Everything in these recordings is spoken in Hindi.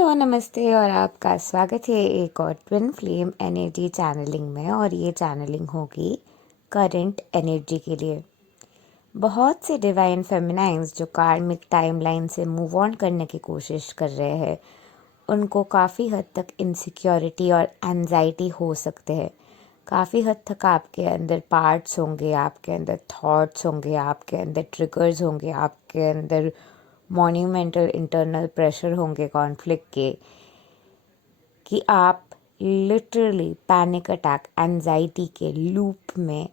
हेलो, नमस्ते और आपका स्वागत है एक और ट्विन फ्लेम एनर्जी चैनलिंग में। और ये चैनलिंग होगी करंट एनर्जी के लिए। बहुत से डिवाइन फेमिनाइंस जो कार्मिक टाइमलाइन से मूव ऑन करने की कोशिश कर रहे हैं, उनको काफ़ी हद तक इनसिक्योरिटी और एंजाइटी हो सकते हैं। काफ़ी हद तक आपके अंदर पार्ट्स होंगे, आपके अंदर थॉट्स होंगे, आपके अंदर ट्रिगर्स होंगे, आपके अंदर मॉन्यूमेंटल इंटरनल प्रेशर होंगे कॉन्फ्लिक्ट के, कि आप लिटरली पैनिक अटैक एंजाइटी के लूप में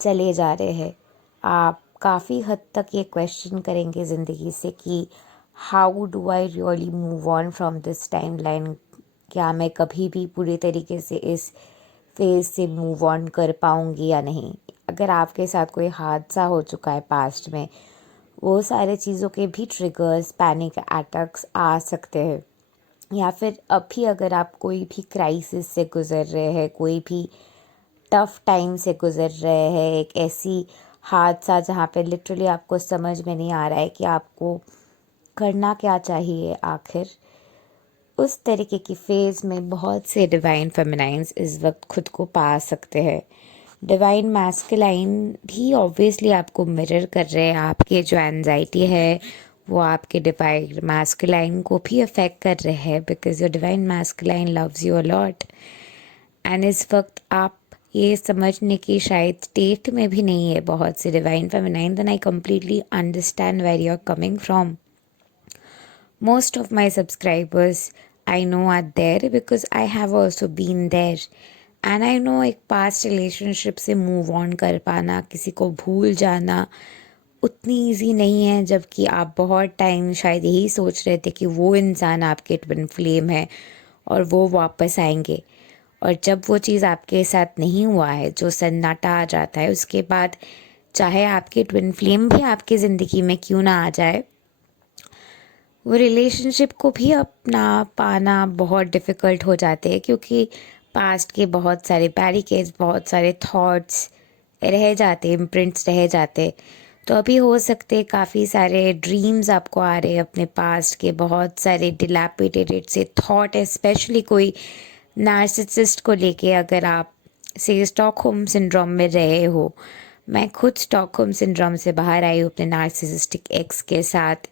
चले जा रहे हैं। आप काफ़ी हद तक ये क्वेश्चन करेंगे ज़िंदगी से कि how do I really move on from this time line. क्या मैं कभी भी पूरी तरीके से इस फेज से मूव ऑन कर पाऊँगी या नहीं। अगर आपके साथ कोई हादसा हो चुका है पास्ट में, वो सारे चीज़ों के भी ट्रिगर्स पैनिक अटैक्स आ सकते हैं। या फिर अभी अगर आप कोई भी क्राइसिस से गुज़र रहे हैं, कोई भी टफ टाइम से गुज़र रहे हैं, एक ऐसी हादसा जहाँ पे लिटरली आपको समझ में नहीं आ रहा है कि आपको करना क्या चाहिए आखिर, उस तरीके की फेज़ में बहुत से डिवाइन फेमिनाइंस इस वक्त खुद को पा सकते हैं। डिवाइन मैस्कुलाइन भी ऑब्वियसली आपको मिरर कर रहे हैं। आपके जो एनजाइटी है वो आपके डिवाइन मैस्कुलाइन को भी अफेक्ट कर रहे हैं, because your divine masculine loves you a lot. And इस वक्त आप ये समझने की शायद स्टेट में भी नहीं है बहुत से divine feminine. Then I completely understand where you are coming from. Most of my subscribers I know are there because I have also been there. And I know एक past relationship से move on कर पाना, किसी को भूल जाना उतनी ईजी नहीं है। जबकि आप बहुत टाइम शायद यही सोच रहे थे कि वो इंसान आपके ट्विन फ्लेम है और वो वापस आएंगे। और जब वो चीज़ आपके साथ नहीं हुआ है, जो सन्नाटा आ जाता है, उसके बाद चाहे आपके ट्विन फ्लेम भी आपकी ज़िंदगी में क्यों ना आ जाए, वो रिलेशनशिप को भी अपना पाना बहुत डिफ़िकल्ट हो जाते हैं। क्योंकि पास्ट के बहुत सारे बैरिकेड्स, बहुत सारे थॉट्स रह जाते, इम्प्रिंट्स रह जाते। तो अभी हो सकते काफ़ी सारे ड्रीम्स आपको आ रहे हैं अपने पास्ट के, बहुत सारे डिलैपिडेटेड से थॉट, स्पेशली कोई नार्सिसिस्ट को लेके। अगर आप से स्टॉकहोम सिंड्रोम में रहे हो, मैं खुद स्टॉकहोम सिंड्रोम से बाहर आई हूँ अपने नार्सिसिस्टिक एक्स के साथ।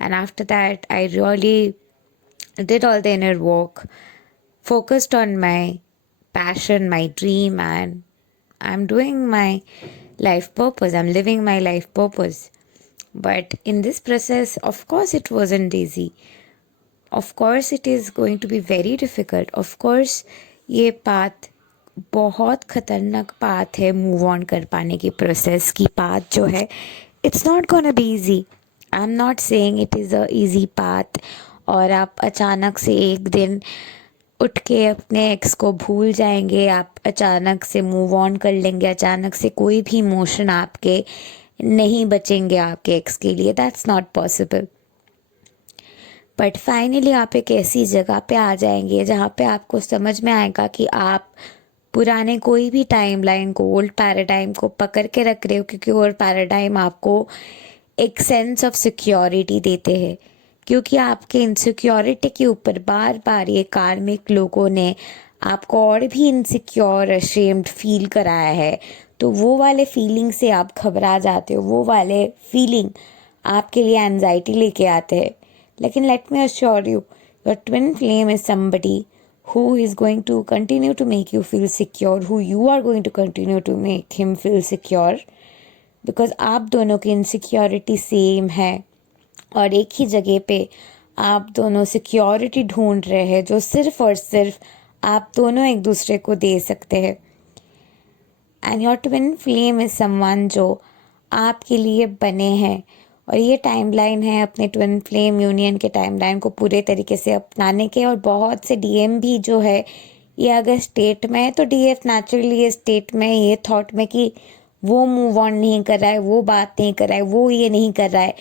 And after that, I really did all the inner work, focused on my passion, my dream, and I'm doing my life purpose. I'm living my life purpose. But in this process, of course, it wasn't easy. Of course, it is going to be very difficult. Of course, ये पाथ बहुत खतरनाक पाथ है मूव ऑन कर पाने की प्रोसेस की। पाथ जो है, it's not gonna be easy. I am not saying it is a easy path और आप अचानक से एक दिन उठ के अपने एक्स को भूल जाएंगे, आप अचानक से मूव ऑन कर लेंगे, अचानक से कोई भी इमोशन आपके नहीं बचेंगे आपके एक्स के लिए। That's not possible. But finally आप एक ऐसी जगह पे आ जाएंगे जहाँ पे आपको समझ में आएगा कि आप पुराने कोई भी टाइमलाइन को, ओल्ड पैराडाइम को पकड़ के रख रहे हो, क्योंकि ओल्ड पैराडाइम आपको एक सेंस ऑफ सिक्योरिटी देते हैं। क्योंकि आपके इनसिक्योरिटी के ऊपर बार बार ये कार्मिक लोगों ने आपको और भी इनसिक्योर, अशेम्ड फील कराया है, तो वो वाले फीलिंग से आप घबरा जाते हो, वो वाले फीलिंग आपके लिए एनजाइटी लेके आते हैं। लेकिन let me assure you, your twin flame is somebody who is going to continue to make you feel secure, who you are going to continue to make him feel secure, because आप दोनों की इनसिक्योरिटी सेम है और एक ही जगह पे आप दोनों सिक्योरिटी ढूंढ रहे हैं जो सिर्फ और सिर्फ आप दोनों एक दूसरे को दे सकते हैं। And your twin flame is someone जो आपके लिए बने हैं। और ये टाइमलाइन है अपने ट्विन फ्लेम यूनियन के टाइमलाइन को पूरे तरीके से अपनाने के। और बहुत से डीएम भी जो है, ये अगर स्टेट में है तो डीएफ नेचुरली ये स्टेट में ये थॉट में कि वो मूव ऑन नहीं कर रहा है, वो बात नहीं कर रहा है, वो ये नहीं कर रहा है।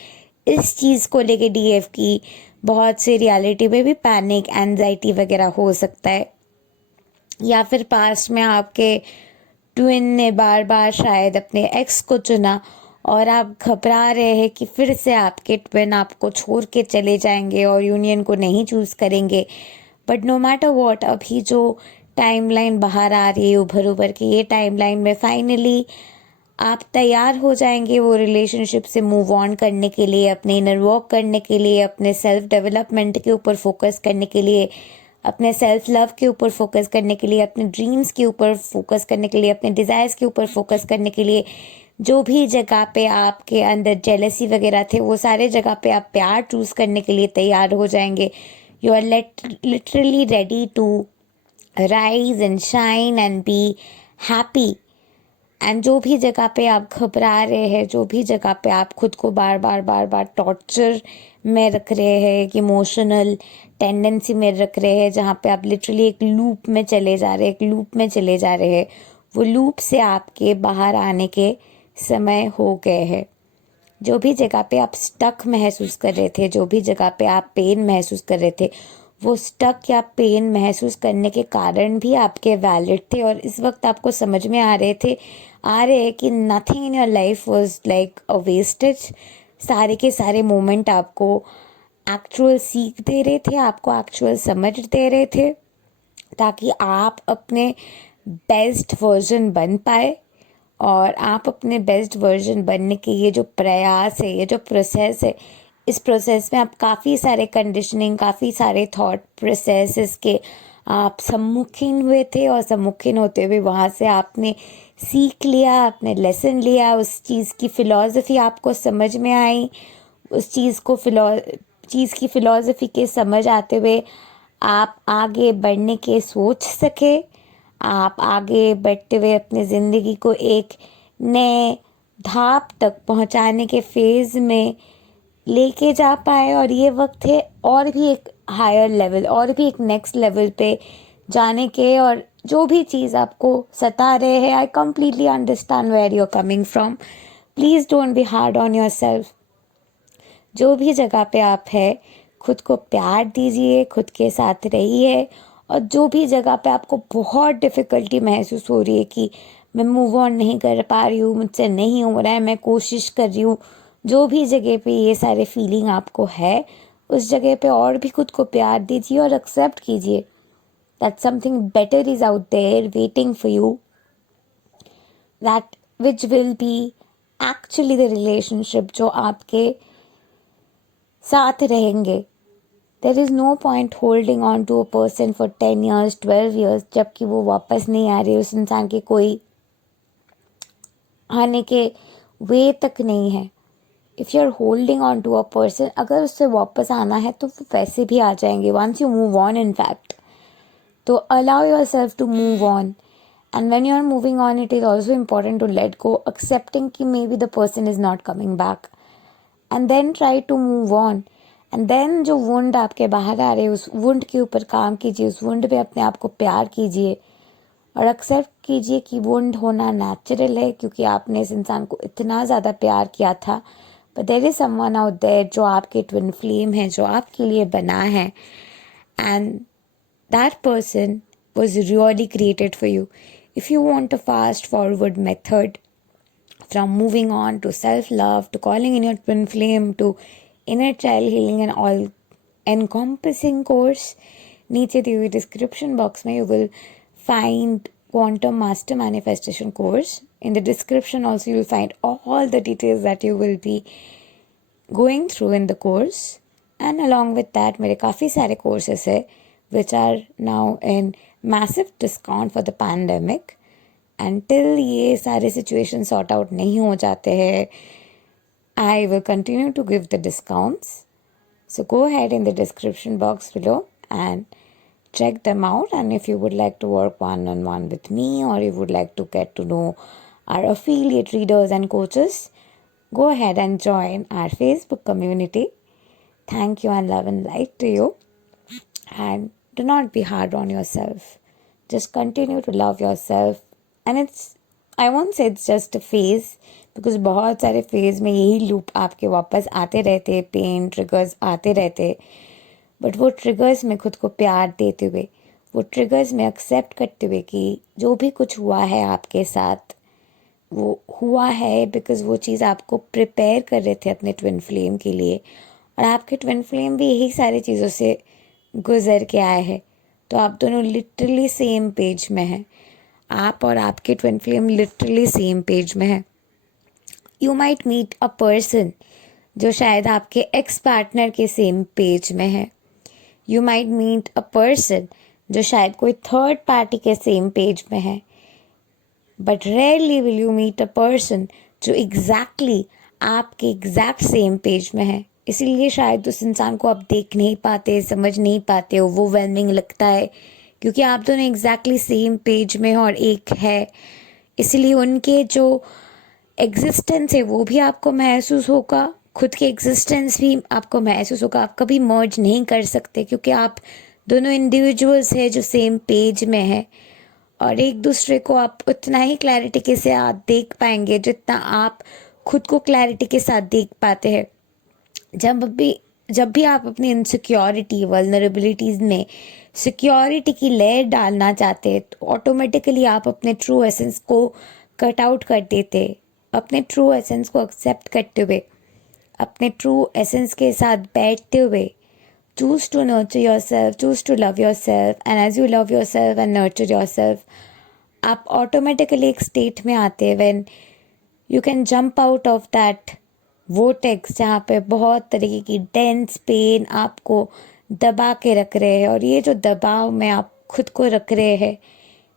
इस चीज़ को लेके डीएफ की बहुत सी रियलिटी में भी पैनिक, एंजाइटी वगैरह हो सकता है। या फिर पास्ट में आपके ट्विन ने बार बार शायद अपने एक्स को चुना और आप घबरा रहे हैं कि फिर से आपके ट्विन आपको छोड़ के चले जाएंगे और यूनियन को नहीं चूज़ करेंगे। बट नो मैटर वॉट, अभी जो टाइमलाइन बाहर आ रही है उभर उभर के, ये टाइमलाइन में फाइनली आप तैयार हो जाएंगे वो रिलेशनशिप से मूव ऑन करने के लिए, अपने इनर वर्क करने के लिए, अपने सेल्फ डेवलपमेंट के ऊपर फोकस करने के लिए, अपने सेल्फ लव के ऊपर फोकस करने के लिए, अपने ड्रीम्स के ऊपर फोकस करने के लिए, अपने डिज़ायर्स के ऊपर फोकस करने के लिए। जो भी जगह पे आपके अंदर जेलसी वगैरह थे, वो सारे जगह पे आप प्यार चूज़ करने के लिए तैयार हो जाएंगे। You are literally ready to rise and shine and be happy. And जो भी जगह पे आप घबरा रहे हैं, जो भी जगह पे आप खुद को बार बार टॉर्चर में रख रहे हैं, एक इमोशनल टेंडेंसी में रख रहे हैं, जहाँ पे आप लिटरली एक लूप में चले जा रहे हैं, एक लूप में चले जा रहे हैं, वो लूप से आपके बाहर आने के समय हो गए हैं। जो भी जगह पे आप स्टक महसूस कर रहे थे, जो भी जगह पे आप पेन महसूस कर रहे थे, वो स्टक या पेन महसूस करने के कारण भी आपके वैलिड थे। और इस वक्त आपको समझ में आ रहे हैं कि nothing in your life was like a wastage. सारे के सारे मोमेंट आपको एक्चुअल सीख दे रहे थे, आपको एक्चुअल समझ दे रहे थे, ताकि आप अपने बेस्ट वर्जन बन पाए। और आप अपने बेस्ट वर्जन बनने के ये जो प्रयास है, ये जो प्रोसेस है, इस प्रोसेस में आप काफ़ी सारे कंडीशनिंग, काफ़ी सारे थॉट प्रोसेसेस के आप सम्मुखीन हुए थे। और सम्मुखीन होते हुए वहाँ से आपने सीख लिया, आपने लेसन लिया, उस चीज़ की फ़िलॉसफी आपको समझ में आई, उस चीज़ की फ़िलॉसफी के समझ आते हुए आप आगे बढ़ने के सोच सके, आप आगे बढ़ते हुए अपनी ज़िंदगी को एक नए धाप तक पहुंचाने के फेज़ में लेके जा पाए। और ये वक्त है और भी एक हायर लेवल, और भी एक नेक्स्ट लेवल पे जाने के। और जो भी चीज़ आपको सता रहे हैं, I completely understand where you are coming from. Please don't be hard on yourself. जो भी जगह पे आप है, खुद को प्यार दीजिए, खुद के साथ रहिए। और जो भी जगह पे आपको बहुत डिफ़िकल्टी महसूस हो रही है कि मैं मूव ऑन नहीं कर पा रही हूँ, मुझसे नहीं हो रहा है, मैं कोशिश कर रही हूँ, जो भी जगह पे ये सारे फीलिंग आपको है, उस जगह पे और भी खुद को प्यार दीजिए और एक्सेप्ट कीजिए that something better is out there waiting for you, that which will be actually the relationship जो आपके साथ रहेंगे। There is no point holding on to a person for 10 years 12 years जबकि वो वापस नहीं आ रही, उस इंसान के कोई आने के वे तक नहीं है। If you are holding on to a person, अगर उससे वापस आना है तो वो वैसे भी आ जाएंगे once you move on in fact. तो allow yourself to move on, and when you are moving on it is also important to let go, accepting कि maybe the person is not coming back, and then try to move on. And then जो वुंड आपके बाहर आ रहे हैं, उस वुंड के ऊपर काम कीजिए, उस वुंड पे अपने आप को प्यार कीजिए और एक्सेप्ट कीजिए कि वुंड होना नेचुरल है, क्योंकि आपने इस इंसान को इतना ज़्यादा प्यार किया था। But there is someone out there जो आपके ट्विन फ्लेम है, जो आपके लिए बना है, and that person was really created for you. If you want a fast forward method from moving on to self-love to calling in your twin flame to inner child healing and all encompassing course, नीचे दी हुई description box में you will find Quantum Master Manifestation course. In the description also you will find all the details that you will be going through in the course. And along with that मेरे काफ़ी सारे courses है which are now in massive discount for the pandemic. Until ये सारे situation sort out नहीं हो जाते हैं, I will continue to give the discounts. So go ahead in the description box below and check them out. And if you would like to work one-on-one with me, or you would like to get to know our affiliate readers and coaches, go ahead and join our Facebook community. Thank you and love and light to you. And do not be hard on yourself. Just continue to love yourself. And I won't say it's just a phase, because बहुत सारे फेज में यही लूप आपके वापस आते रहते, पेन ट्रिगर्स आते रहते। बट वो ट्रिगर्स में खुद को प्यार देते हुए, वो ट्रिगर्स में एक्सेप्ट करते हुए कि जो भी कुछ हुआ है आपके साथ, वो हुआ है बिकॉज़ वो चीज़ आपको प्रिपेयर कर रहे थे अपने ट्विन फ्लेम के लिए, और आपके ट्विन फ्लेम भी यही सारी चीज़ों से गुजर के आए हैं। तो आप दोनों लिटरली सेम पेज में हैं। आप और आपके twin flame literally same page में हैं। You might meet a person जो शायद आपके एक्स पार्टनर के सेम पेज में है। You might meet a person जो शायद कोई थर्ड पार्टी के सेम पेज में है। But rarely will you meet a person जो एग्जैक्टली आपके एग्जैक्ट सेम पेज में है। इसीलिए शायद उस इंसान को आप देख नहीं पाते, समझ नहीं पाते, ओवरवेलमिंग लगता है, क्योंकि आप दोनों एग्जैक्टली सेम पेज में हो और एक है। इसलिए उनके जो एग्जिस्टेंस है वो भी आपको महसूस होगा, खुद के एग्जिस्टेंस भी आपको महसूस होगा। आप कभी मर्ज नहीं कर सकते क्योंकि आप दोनों इंडिविजुअल्स हैं जो सेम पेज में है, और एक दूसरे को आप उतना ही क्लैरिटी के साथ देख पाएंगे जितना आप खुद को क्लैरिटी के साथ देख पाते हैं। जब भी आप अपनी इनसिक्योरिटी, वल्नरेबिलिटीज़ में सिक्योरिटी की लेयर डालना चाहते हैं तो ऑटोमेटिकली आप अपने ट्रू एसेंस को कट आउट कर देते। अपने ट्रू एसेंस को एक्सेप्ट करते हुए, अपने ट्रू एसेंस के साथ बैठते हुए, choose to nurture yourself, choose to love yourself, and as you love yourself and nurture yourself, आप ऑटोमेटिकली एक स्टेट में आते हैं when you can jump out of that vortex जहाँ पे बहुत तरीके की डेंस पेन आपको दबा के रख रहे हैं, और ये जो दबाव में आप खुद को रख रहे हैं,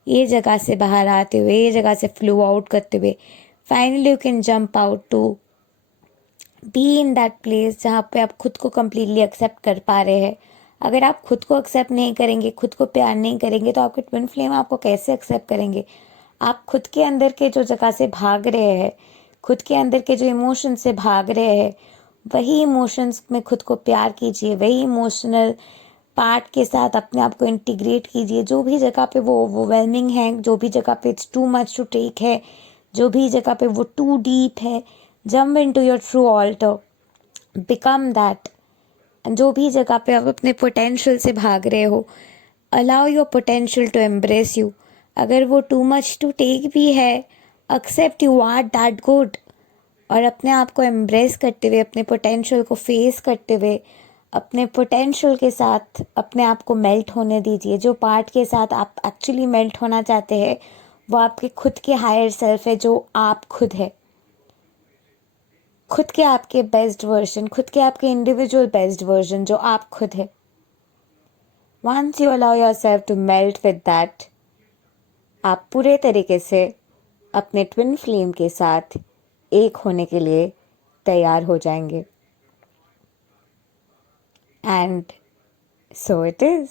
ये जगह से बाहर आते हुए, ये जगह से फ्लो आउट करते हुए, finally you can jump out to be in that place जहाँ पे आप खुद को कम्प्लीटली एक्सेप्ट कर पा रहे हैं। अगर आप खुद को एक्सेप्ट नहीं करेंगे, खुद को प्यार नहीं करेंगे, तो आपके ट्विन फ्लेम आपको कैसे एक्सेप्ट करेंगे। आप खुद के अंदर के जो जगह से भाग रहे हैं, खुद के अंदर के जो इमोशन से भाग रहे हैं, वही इमोशंस में खुद को प्यार कीजिए, वही इमोशनल पार्ट के साथ अपने आप को इंटीग्रेट कीजिए। जो भी जगह पे वो ओवरवेलमिंग है, जो भी जगह पे it's too much to take है, जो भी जगह पे वो टू डीप है, jump into your true alter, become that. जो भी जगह पे आप अपने पोटेंशियल से भाग रहे हो, allow your potential to embrace you. अगर वो टू मच टू टेक भी है, accept you are that good, और अपने आप को एम्ब्रेस करते हुए, अपने पोटेंशियल को फेस करते हुए, अपने पोटेंशियल के साथ अपने आप को मेल्ट होने दीजिए। जो पार्ट के साथ आप एक्चुअली मेल्ट होना चाहते हैं वो आपके खुद के हायर सेल्फ है, जो आप खुद है, खुद के आपके बेस्ट वर्जन, खुद के आपके इंडिविजुअल बेस्ट वर्जन जो आप खुद है। Once you allow yourself to melt with that, आप पूरे तरीके से अपने ट्विन फ्लेम के साथ एक होने के लिए तैयार हो जाएंगे। And so it is,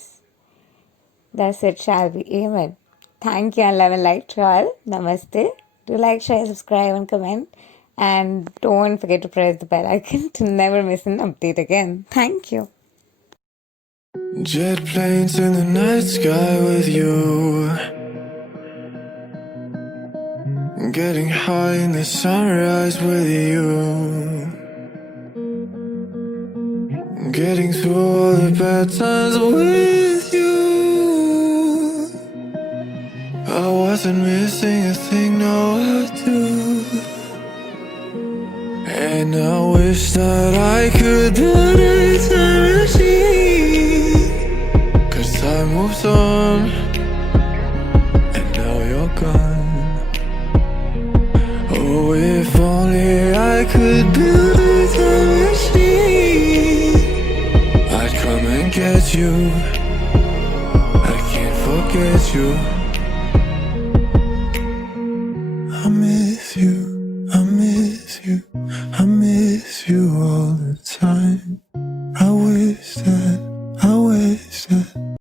that's it, shall be, amen. Thank you and love and light to all. Namaste. Do like, share, subscribe and comment. And don't forget to press the bell icon to never miss an update again. Thank you. Jet planes in the night sky with you, getting high in the sunrise with you, getting through all the bad times with you. I wasn't missing a thing, no I do. And I wish that I could build a time machine, 'cause time moves on and now you're gone. Oh, if only I could build a time machine, I'd come and get you. I can't forget you.